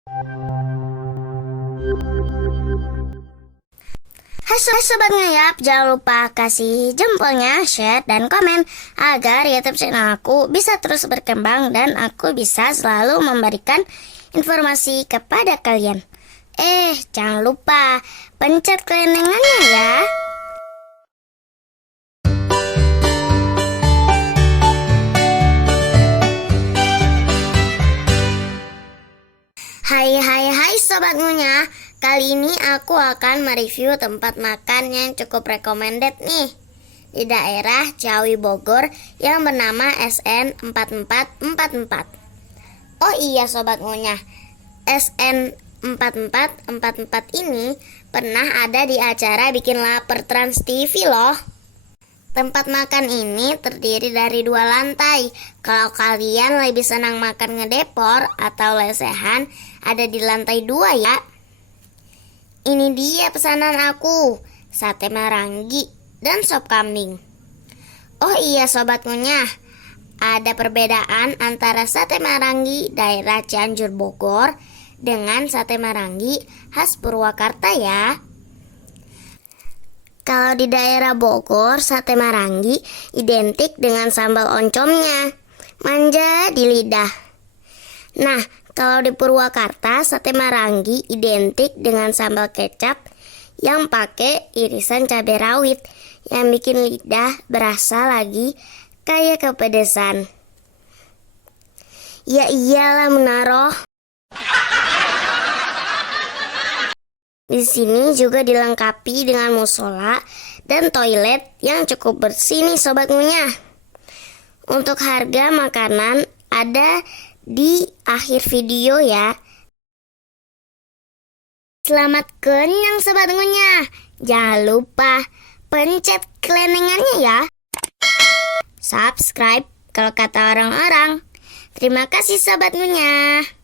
Hai Sobat Ngeyap, jangan lupa kasih jempolnya, share, dan komen agar YouTube channel aku bisa terus berkembang dan aku bisa selalu memberikan informasi kepada kalian. Jangan lupa pencet kelenengannya ya. Hai Sobat Ngunyah. Kali ini aku akan mereview tempat makan yang cukup recommended nih di daerah Ciawi Bogor yang bernama SN4444. Oh iya Sobat Ngunyah, SN4444 ini pernah ada di acara Bikin Lapar Trans TV loh. Tempat makan ini terdiri dari 2 lantai. Kalau kalian lebih senang makan ngedepor atau lesehan, ada di lantai 2 ya. Ini dia pesanan aku, sate marangi dan sop kambing. Oh iya Sobat Ngunyah, ada perbedaan antara sate marangi daerah Cianjur Bogor dengan sate marangi khas Purwakarta ya. Kalau di daerah Bogor, sate marangi identik dengan sambal oncomnya, manja di lidah. Nah, kalau di Purwakarta, sate marangi identik dengan sambal kecap yang pakai irisan cabai rawit yang bikin lidah berasa lagi kayak kepedesan. Ya iyalah Munaro. Di sini juga dilengkapi dengan musola dan toilet yang cukup bersih nih Sobat Ngunyah. Untuk harga makanan ada di akhir video ya. Selamat kenyang Sobat Ngunyah. Jangan lupa pencet kelenengannya ya. Subscribe kalau kata orang-orang. Terima kasih Sobat Ngunyah.